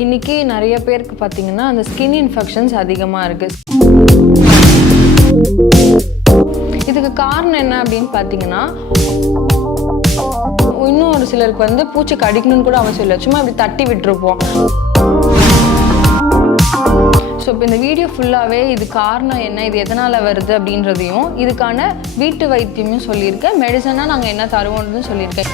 இன்னைக்கு நிறைய பேருக்கு பார்த்தீங்கன்னா அந்த ஸ்கின் இன்ஃபெக்ஷன்ஸ் அதிகமாக இருக்குது இதுக்கு காரணம் என்ன அப்படின்னு பார்த்தீங்கன்னா இன்னும் ஒரு சிலருக்கு வந்து பூச்சி கடிக்கணும்னு கூட அவசியம் இல்லை. சும்மா இப்படி தட்டி விட்டுருப்போம். ஸோ இப்போ இந்த வீடியோ ஃபுல்லாகவே இது காரணம் என்ன இது எதனால் வருது அப்படின்றதையும் இதுக்கான வீட்டு வைத்தியமும் சொல்லியிருக்கேன். மெடிசனாக நாங்கள் என்ன தருவோன்றதும் சொல்லியிருக்கேன்.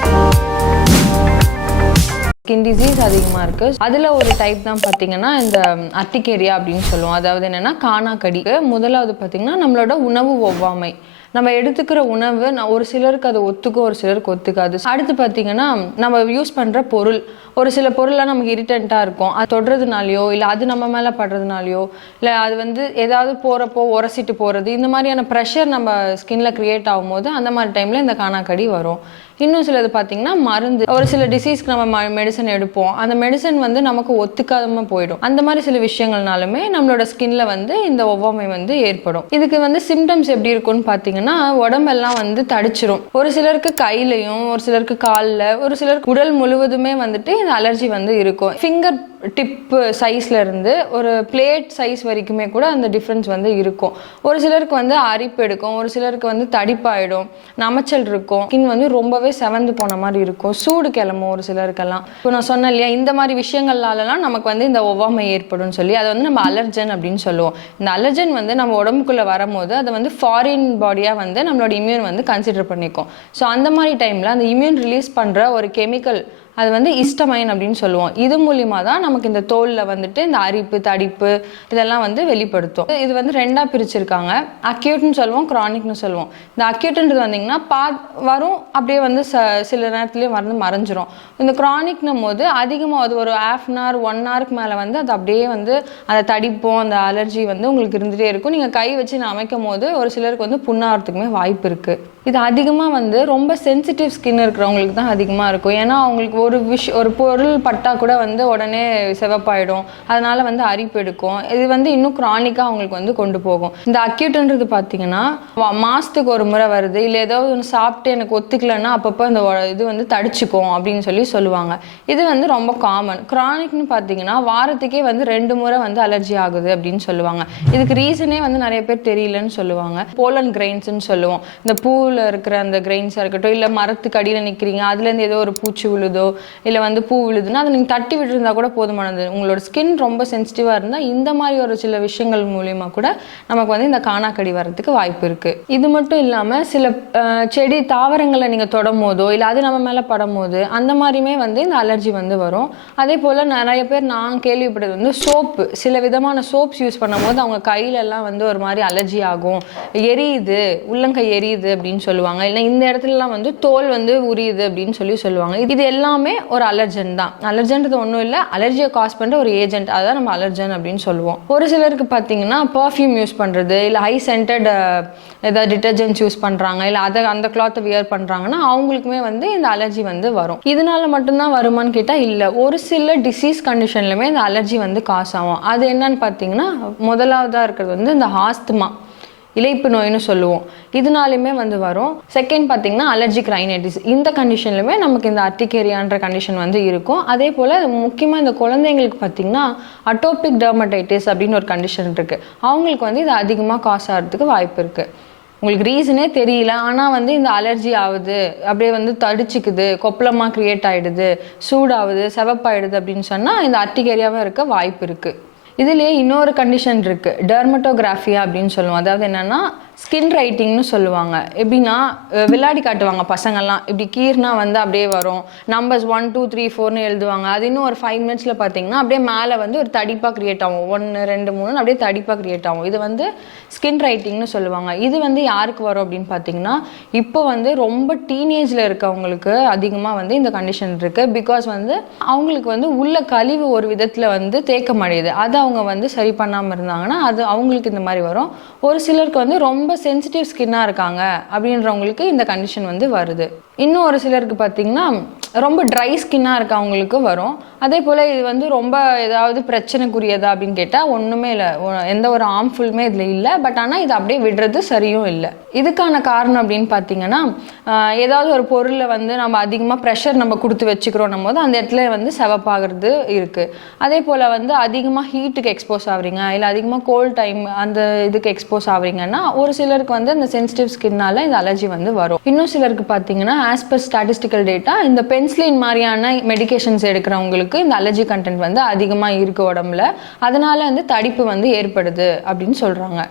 ஸ்கின் டிசீஸ் அதிகமாக இருக்குது அதில் ஒரு டைப் தான் பார்த்தீங்கன்னா இந்த அத்திக்கேரியா அப்படின்னு சொல்லுவோம். அதாவது என்னென்னா காணாக்கடி. முதலாவது பார்த்தீங்கன்னா நம்மளோட உணவு ஒவ்வாமை. நம்ம எடுத்துக்கிற உணவு நான் ஒரு சிலருக்கு அதை ஒத்துக்கும் ஒரு சிலருக்கு ஒத்துக்காது. அடுத்து பார்த்தீங்கன்னா நம்ம யூஸ் பண்ணுற பொருள். ஒரு சில பொருள்லாம் நமக்கு இரிட்டண்ட்டாக இருக்கும். அது தொடுறதுனாலையோ இல்லை அது நம்ம மேலே படுறதுனாலையோ இல்லை அது வந்து ஏதாவது போகிறப்போ உரசிட்டு போகிறது இந்த மாதிரியான ப்ரெஷர் நம்ம ஸ்கின்ல க்ரியேட் ஆகும்போது அந்த மாதிரி டைமில் இந்த காணாக்கடி வரும். இன்னும் சிலது பார்த்தீங்கன்னா மருந்து. ஒரு சில டிசீஸ்க்கு நம்ம மெடிசன் எடுப்போம். அந்த மெடிசன் வந்து நமக்கு ஒத்துக்காதம போயிடும். அந்த மாதிரி சில விஷயங்கள்னாலுமே நம்மளோட ஸ்கின்ல வந்து இந்த ஒவ்வாமை வந்து ஏற்படும். இதுக்கு வந்து சிம்டம்ஸ் எப்படி இருக்கும்னு பார்த்தீங்கன்னா உடம்பெல்லாம் வந்து தடிச்சிரும். ஒரு சிலருக்கு கையிலையும் ஒரு சிலருக்கு காலில் ஒரு சிலருக்கு உடல் முழுவதுமே வந்துட்டு இந்த அலர்ஜி வந்து இருக்கும். ஃபிங்கர் டிப்பு சைஸ்லேருந்து ஒரு பிளேட் சைஸ் வரைக்குமே கூட அந்த டிஃப்ரென்ஸ் வந்து இருக்கும். ஒரு சிலருக்கு வந்து அரிப்பு எடுக்கும் ஒரு சிலருக்கு வந்து தடிப்பாயிடும் நமைச்சல் இருக்கும். ஸ்கின் வந்து ரொம்பவே செவந்து போன மாதிரி இருக்கும். சூடு கிளம்பும் ஒரு சிலருக்கெல்லாம். இப்போ நான் சொன்னேன் இல்லையா இந்த மாதிரி விஷயங்கள்னாலலாம் நமக்கு வந்து இந்த ஒவ்வாமை ஏற்படும் சொல்லி அதை வந்து நம்ம அலர்ஜன் அப்படின்னு சொல்லுவோம். இந்த அலர்ஜன் வந்து நம்ம உடம்புக்குள்ளே வரும்போது அதை வந்து ஃபாரின் பாடியாக வந்து நம்மளோட இம்யூன் வந்து கன்சிடர் பண்ணிக்கும். ஸோ அந்த மாதிரி டைமில் அந்த இம்யூன் ரிலீஸ் பண்ணுற ஒரு கெமிக்கல் அது வந்து இஸ்டமைன் அப்படின்னு சொல்லுவோம். இது மூலியமா தான் நமக்கு இந்த தோலில் வந்துட்டு இந்த அரிப்பு தடிப்பு இதெல்லாம் வந்து வெளிப்படுத்தும். இது வந்து ரெண்டாக பிரிச்சிருக்காங்க. அக்யூட்னு சொல்லுவோம் க்ரானிக்னு சொல்லுவோம். இந்த அக்யூட்ன்றது வந்தீங்கன்னா பா வரும் அப்படியே வந்து ச சில நேரத்துலேயும் மறந்து மறைஞ்சிரும். இந்த க்ரானிக்னும் போது அதிகமாக அது ஒரு ஹாஃப் அன் ஹவர் ஒன் ஹவருக்கு மேலே வந்து அது அப்படியே வந்து அந்த தடிப்பும் அந்த அலர்ஜி வந்து உங்களுக்கு இருந்துகிட்டே இருக்கும். நீங்கள் கை வச்சு நான் அமைக்கும் போது ஒரு சிலருக்கு வந்து புண்ணாகிறதுக்குமே வாய்ப்பு இருக்குது இது அதிகமாக வந்து ரொம்ப சென்சிட்டிவ் ஸ்கின் இருக்கிறவங்களுக்கு தான் அதிகமாக இருக்கும். ஏன்னா அவங்களுக்கு ஒரு விஷ் ஒரு பொருள் பட்டா கூட வந்து உடனே சிவப்பாயிடும். அதனால வந்து அரிப்பு எடுக்கும். இது வந்து இன்னும் க்ரானிக்காக அவங்களுக்கு வந்து கொண்டு போகும். இந்த அக்யூட்ன்றது பார்த்தீங்கன்னா வா- மாசத்துக்கு ஒரு முறை வருது. இல்லை ஏதாவது ஒன்று சாப்பிட்டு எனக்கு ஒத்துக்கலைன்னா அப்பப்போ இந்த இது வந்து தடிச்சுக்கும் அப்படின்னு சொல்லி சொல்லுவாங்க. இது வந்து ரொம்ப காமன் க்ரானிக்னு பார்த்தீங்கன்னா வாரத்துக்கே வந்து ரெண்டு முறை வந்து அலர்ஜி ஆகுது அப்படின்னு சொல்லுவாங்க. இதுக்கு ரீசனே வந்து நிறைய பேர் தெரியலன்னு சொல்லுவாங்க. போலன் கிரெயின்ஸ்னு சொல்லுவோம். இந்த பூவில் இருக்கிற அந்த கிரெயின்ஸாக இருக்கட்டும் இல்லை மரத்துக்கு அடியில் நிற்கிறீங்க அதுலேருந்து ஏதோ ஒரு பூச்சி விழுதோ இல்லை வந்து பூ விழுதுன்னா அதை நீங்கள் தட்டி விட்டுருந்தா கூட போதுமானது. உங்களோட ஸ்கின் ரொம்ப சென்சிட்டிவாக இருந்தால் இந்த மாதிரி ஒரு சில விஷயங்கள் மூலியமாக கூட நமக்கு வந்து இந்த காணாக்கடி வரதுக்கு வாய்ப்பு இருக்குது இது மட்டும் இல்லாமல் சில செடி தாவரங்களை நீங்கள் தொடும் போதோ இல்லை அது நம்ம மேலே படும் போது அந்த மாதிரியுமே வந்து இந்த அலர்ஜி வந்து வரும். அதே போல் நிறைய பேர் நான் கேள்விப்பட்டது வந்து சோப்பு சில விதமான சோப்ஸ் யூஸ் பண்ணும்போது அவங்க கையிலெல்லாம் வந்து ஒரு மாதிரி அலர்ஜி ஆகும். எரியுது உள்ளங்கை எரியுது அப்படின்னு சொல்லுவாங்க. இல்லை இந்த இடத்துலலாம் வந்து தோல் வந்து உரியுது அப்படின்னு சொல்லி சொல்லுவாங்க. இது எல்லாமே ஒரு அலர்ஜன் தான். அலர்ஜன்றது ஒன்றும் இல்லை அலர்ஜியை காஸ் பண்ணுற ஒரு ஏஜென்ட் அதான் நம்ம அலர்ஜன் அப்படின்னு சொல்லுவோம். ஒரு சிலருக்கு பார்த்தீங்கன்னா பர்ஃப்யூம் யூஸ் பண்ணுறது இல்லை ஹை சென்டட் ஏதாவது டிட்டர்ஜென்ட்ஸ் யூஸ் பண்ணுறாங்க இல்லை அதை அந்த கிளாத்தை வியர் பண்ணுறாங்கன்னா அவங்களுக்குமே வந்து இந்த அலர்ஜி வந்து வரும். இதனால மட்டும்தான் வருமான்னு கேட்டால் இல்லை. ஒரு சில டிசீஸ் கண்டிஷன்லையுமே இந்த அலர்ஜி வந்து காஸ் ஆகும். அது என்னன்னு பார்த்தீங்கன்னா முதலாவதாக இருக்கிறது வந்து இந்த ஆஸ்துமா இலைப்பு நோய்னு சொல்லுவோம். இதனாலுமே வந்து வரும். செகண்ட் பார்த்தீங்கன்னா அலர்ஜிக் ரைனைட்டிஸ் இந்த கண்டிஷன்லையுமே நமக்கு இந்த அர்டிகேரியான்ற கண்டிஷன் வந்து இருக்கும். அதே போல் முக்கியமாக இந்த குழந்தைங்களுக்கு பார்த்தீங்கன்னா அட்டோபிக் டெர்மடைட்டிஸ் அப்படின்னு ஒரு கண்டிஷன் இருக்குது அவங்களுக்கு வந்து இது அதிகமாக காஸ் ஆகிறதுக்கு வாய்ப்பு இருக்குது உங்களுக்கு ரீசனே தெரியல. ஆனால் வந்து இந்த அலர்ஜி ஆகுது அப்படியே வந்து தடிச்சுக்குது கொப்பளமாக க்ரியேட் ஆகிடுது சூடாகுது செவப்பாயிடுது அப்படின்னு சொன்னால் இந்த அர்டிகேரியாவாக இருக்க வாய்ப்பு இருக்குது இதுலேயே இன்னொரு கண்டிஷன் இருக்குது டெர்மட்டோகிராஃபியா அப்படின்னு சொல்லுவோம். அதாவது என்னென்னா ஸ்கின் ரைட்டிங்னு சொல்லுவாங்க. எப்படின்னா விளையாடி காட்டுவாங்க பசங்கள்லாம். இப்படி கீர்னா வந்து அப்படியே வரும். நம்பர்ஸ் ஒன் டூ த்ரீ ஃபோர்னு எழுதுவாங்க. அது இன்னும் ஒரு ஃபைவ் மினிட்ஸில் பார்த்தீங்கன்னா அப்படியே மேலே வந்து ஒரு தடிப்பாக கிரியேட் ஆகும். ஒன்று ரெண்டு மூணு அப்படியே தடிப்பாக கிரியேட் ஆகும். இது வந்து ஸ்கின் ரைட்டிங்னு சொல்லுவாங்க. இது வந்து யாருக்கு வரும் அப்படின்னு பார்த்தீங்கன்னா இப்போ வந்து ரொம்ப டீனேஜில் இருக்கவங்களுக்கு அதிகமாக வந்து இந்த கண்டிஷன் இருக்குது பிகாஸ் வந்து அவங்களுக்கு வந்து உள்ள கழிவு ஒரு விதத்தில் வந்து தேக்கம் அடையுது அதை அவங்க வந்து சரி பண்ணாமல் இருந்தாங்கன்னா அது அவங்களுக்கு இந்த மாதிரி வரும். ஒரு சிலருக்கு வந்து ரொம்ப சென்சிட்டிவ் ஸ்கின்னாக இருக்காங்க அப்படின்றவங்களுக்கு இந்த கண்டிஷன் வந்து வருது. இன்னும் ஒரு சிலருக்கு பார்த்தீங்கன்னா ரொம்ப ட்ரை ஸ்கின்னாக இருக்கவங்களுக்கு வரும். அதே போல் இது வந்து ரொம்ப ஏதாவது பிரச்சனைக்குரியதா அப்படின்னு கேட்டால் ஒன்றுமே இல்லை. எந்த ஒரு ஆம்ஃபுல்லுமே இதில் இல்லை. பட் ஆனால் இது அப்படியே விடுறது சரியும் இல்லை. இதுக்கான காரணம் அப்படின்னு பார்த்தீங்கன்னா ஏதாவது ஒரு பொருளை வந்து நம்ம அதிகமாக ப்ரெஷர் நம்ம கொடுத்து வச்சுக்கிறோம் போது அந்த இடத்துல வந்து செவப்பாகிறது இருக்குது அதே போல் வந்து அதிகமாக ஹீட்டுக்கு எக்ஸ்போஸ் ஆகுறீங்க இல்லை அதிகமாக கோல்ட் டைம் அந்த இதுக்கு எக்ஸ்போஸ் ஆகுறீங்கன்னா ஒரு சிலருக்கு வந்து அந்த சென்சிட்டிவ் ஸ்கின்னால் இந்த அலர்ஜி வந்து வரும். இன்னும் சிலருக்கு பார்த்தீங்கன்னா ஆஸ் பர் ஸ்டாட்டிஸ்டிக்கல் டேட்டா இந்த பென்சிலின் மாதிரியான மெடிகேஷன்ஸ் எடுக்கிறவங்களுக்கு இந்த அலர்ஜி கண்டென்ட் வந்து அதிகமாக இருக்கு உடம்புல. அதனால வந்து தடிப்பு வந்து ஏற்படுது அப்படின்னு சொல்கிறாங்க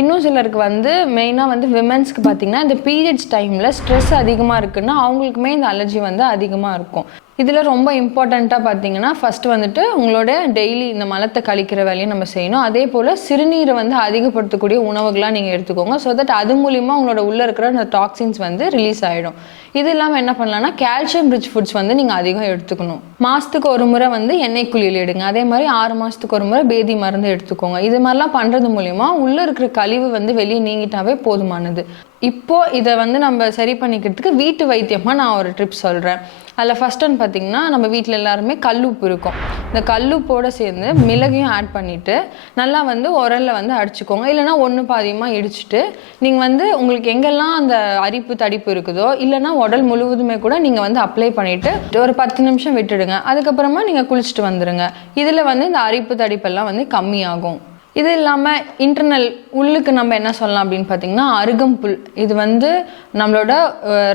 இன்னும் சிலருக்கு வந்து மெயினாக வந்து விமென்ஸ்க்கு பார்த்தீங்கன்னா இந்த பீரியட்ஸ் டைமில் ஸ்ட்ரெஸ் அதிகமாக இருக்குன்னா அவங்களுக்குமே இந்த அலர்ஜி வந்து அதிகமாக இருக்கும். இதில் ரொம்ப இம்பார்ட்டண்ட்டாக பார்த்தீங்கன்னா ஃபஸ்ட்டு வந்துட்டு உங்களோட டெய்லி இந்த மலத்தை கழிக்கிற வேலையை நம்ம செய்யணும். அதே போல் சிறுநீரை வந்து அதிகப்படுத்தக்கூடிய உணவுகளாக நீங்கள் எடுத்துக்கோங்க. ஸோ தட் அது மூலிமா உங்களோட உள்ளே இருக்கிற அந்த டாக்ஸின்ஸ் வந்து ரிலீஸ் ஆகிடும் இது இல்லாமல் என்ன பண்ணலாம்னா கால்சியம் ரிச் ஃபுட்ஸ் வந்து நீங்கள் அதிகம் எடுத்துக்கணும். மாதத்துக்கு ஒரு முறை வந்து எண்ணெய் குளியல் எடுங்க. அதே மாதிரி ஆறு மாதத்துக்கு ஒரு முறை பேதி மருந்து எடுத்துக்கோங்க. இது மாதிரிலாம் பண்ணுறது மூலிமா உள்ளே இருக்கிற கழிவு வந்து வெளியே நீங்கிட்டாவே போதுமானது. இப்போ இதை வந்து நம்ம சரி பண்ணிக்கிறதுக்கு வீட்டு வைத்தியமாக நான் ஒரு ட்ரிப் சொல்கிறேன் அதில் ஃபர்ஸ்ட் ஒன் பார்த்தீங்கன்னா நம்ம வீட்டில் எல்லாருமே கல்லுப்பு இருக்கும். இந்த கல்லுப்போட சேர்ந்து மிளகையும் ஆட் பண்ணிவிட்டு நல்லா வந்து உரலில் வந்து அடிச்சுக்கோங்க. இல்லைனா ஒன்று பாதியமாக இடிச்சிட்டு நீங்கள் வந்து உங்களுக்கு எங்கெல்லாம் அந்த அரிப்பு தடிப்பு இருக்குதோ இல்லைனா உடல் முழுவதுமே கூட நீங்கள் வந்து அப்ளை பண்ணிவிட்டு ஒரு பத்து நிமிஷம் விட்டுடுங்க. அதுக்கப்புறமா நீங்கள் குளிச்சுட்டு வந்துடுங்க இதில் வந்து இந்த அரிப்பு தடிப்பெல்லாம் வந்து கம்மியாகும். இது இல்லாமல் இன்டர்னல் உள்ளுக்கு நம்ம என்ன சொல்லலாம் அப்படின்னு பார்த்தீங்கன்னா அருகம்புல் இது வந்து நம்மளோட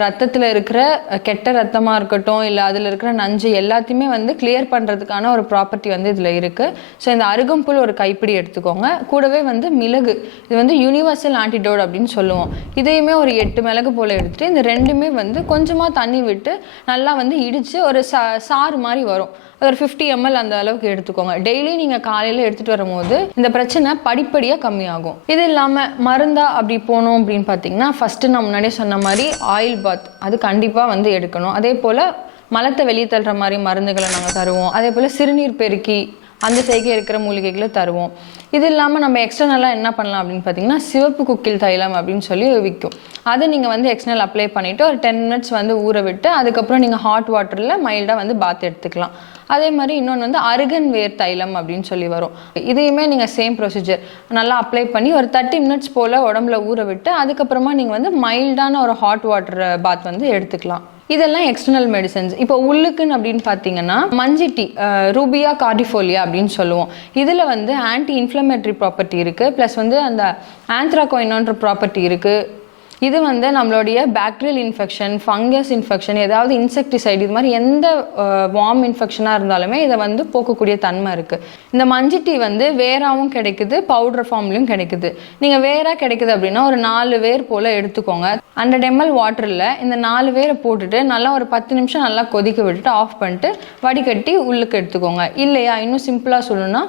ரத்தத்தில் இருக்கிற கெட்ட ரத்தமாக இருக்கட்டும் இல்லை அதில் இருக்கிற நஞ்சு எல்லாத்தையுமே வந்து கிளியர் பண்ணுறதுக்கான ஒரு ப்ராப்பர்ட்டி வந்து இதில் இருக்குது ஸோ இந்த அருகம்புல் ஒரு கைப்பிடி எடுத்துக்கோங்க. கூடவே வந்து மிளகு. இது வந்து யூனிவர்சல் ஆன்டிடோட் அப்படின்னு சொல்லுவோம். இதையுமே ஒரு எட்டு மிளகு போல் எடுத்துகிட்டு இந்த ரெண்டுமே வந்து கொஞ்சமாக தண்ணி விட்டு நல்லா வந்து இடித்து ஒரு சா சாறு மாதிரி வரும். ஒரு ஃபிஃப்டி எம்எல் அந்த அளவுக்கு எடுத்துக்கோங்க. டெய்லி நீங்கள் காலையில் எடுத்துகிட்டு வரும்போது இந்த பிரச்சனை படிப்படியாக கம்மியாகும். இது இல்லாமல் மருந்தா அப்படி போனோம் அப்படின்னு பார்த்தீங்கன்னா ஃபஸ்ட்டு நான் முன்னாடியே சொன்ன மாதிரி ஆயில் பாத் அது கண்டிப்பாக வந்து எடுக்கணும். அதே போல் மலத்தை வெளியே தள்ளுற மாதிரி மருந்துகளை நாங்கள் தருவோம். அதே போல் சிறுநீர் பெருக்கி அந்த செய்கை இருக்கிற மூலிகைகளை தருவோம். இது இல்லாமல் நம்ம எக்ஸ்டர்னலாக என்ன பண்ணலாம் அப்படின்னு பார்த்தீங்கன்னா சிவப்பு குக்கில் தைலம் அப்படின்னு சொல்லி விற்கும் அதை நீங்கள் வந்து எக்ஸ்டர்னல் அப்ளை பண்ணிவிட்டு ஒரு டென் மினிட்ஸ் வந்து ஊற விட்டு அதுக்கப்புறம் நீங்கள் ஹாட் வாட்டரில் மைல்டாக வந்து பாத் எடுத்துக்கலாம். அதே மாதிரி இன்னொன்று வந்து அருகன் வேர் தைலம் அப்படின்னு சொல்லி வரும். இதையுமே நீங்கள் சேம் ப்ரொசீஜர் நல்லா அப்ளை பண்ணி ஒரு தேர்ட்டி மினிட்ஸ் போல் உடம்புல ஊற விட்டு அதுக்கப்புறமா நீங்கள் வந்து மைல்டான ஒரு ஹாட் வாட்டர் பாத் வந்து எடுத்துக்கலாம். இதெல்லாம் எக்ஸ்டர்னல் மெடிசன்ஸ் இப்போ உள்ளுக்குன்னு அப்படின்னு பார்த்தீங்கன்னா மஞ்சிட்டி ரூபியா கார்டிஃபோலியா அப்படின்னு சொல்லுவோம். இதில் வந்து ஆன்டி இன்ஃப்ளமேட்டரி ப்ராப்பர்ட்டி இருக்குது ப்ளஸ் வந்து அந்த ஆந்த்ராகோயினோன்ற ப்ராப்பர்ட்டி இருக்குது இது வந்து நம்மளுடைய பாக்டீரியல் இன்ஃபெக்ஷன் ஃபங்கஸ் இன்ஃபெக்ஷன் ஏதாவது இன்செக்டிசைடு இது மாதிரி எந்த வார்ம் இன்ஃபெக்ஷனாக இருந்தாலுமே இதை வந்து போக்கக்கூடிய தன்மை இருக்குது இந்த மஞ்சு டீ வந்து வேறாகவும் கிடைக்குது பவுடர் ஃபார்ம்லையும் கிடைக்குது. நீங்கள் வேறாக கிடைக்குது அப்படின்னா ஒரு நாலு வேர் போல் எடுத்துக்கோங்க. ஹண்ட்ரட் எம்எல் வாட்டரில் இந்த நாலு வேரை போட்டுட்டு நல்லா ஒரு பத்து நிமிஷம் நல்லா கொதிக்க விட்டுட்டு ஆஃப் பண்ணிட்டு வடிகட்டி உள்ளுக்கு எடுத்துக்கோங்க. இல்லையா? இன்னும் சிம்பிளாக சொல்லணும்னா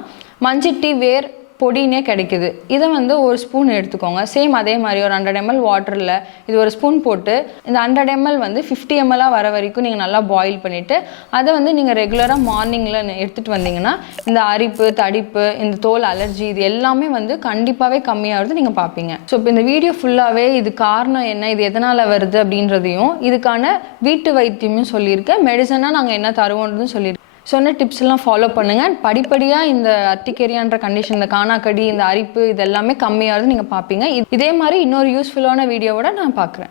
மஞ்சு டீ வேர் பொடினே கிடைக்குது. இதை வந்து ஒரு ஸ்பூன் எடுத்துக்கோங்க. சேம் அதே மாதிரி ஒரு ஹண்ட்ரட் எம்எல் வாட்டரில் இது ஒரு ஸ்பூன் போட்டு இந்த ஹண்ட்ரட் எம்எல் வந்து ஃபிஃப்டி எம்எல்லாக வர வரைக்கும் நீங்கள் நல்லா பாயில் பண்ணிவிட்டு அதை வந்து நீங்கள் ரெகுலராக மார்னிங்கில் எடுத்துகிட்டு வந்தீங்கன்னா இந்த அரிப்பு தடிப்பு இந்த தோல் அலர்ஜி இது எல்லாமே வந்து கண்டிப்பாகவே கம்மியாகிறது நீங்கள் பார்ப்பீங்க ஸோ இப்போ இந்த வீடியோ ஃபுல்லாகவே இது காரணம் என்ன இது எதனால் வருது அப்படின்றதையும் இதுக்கான வீட்டு வைத்தியமும் சொல்லியிருக்கேன் மெடிசனாக நாங்கள் என்ன தருவோன்றதும் சொல்லியிருக்கேன் சொன்ன டிப்ஸ் எல்லாம் ஃபாலோ பண்ணுங்க? படிப்படியாக இந்த அத்திக்கேரியான்ற கண்டிஷன் இந்த காணாக்கடி இந்த அரிப்பு இது எல்லாமே கம்மியாகிறது நீங்கள் பார்ப்பீங்க இதே மாதிரி இன்னொரு யூஸ்ஃபுல்லான வீடியோவோட நான் பார்க்குறேன்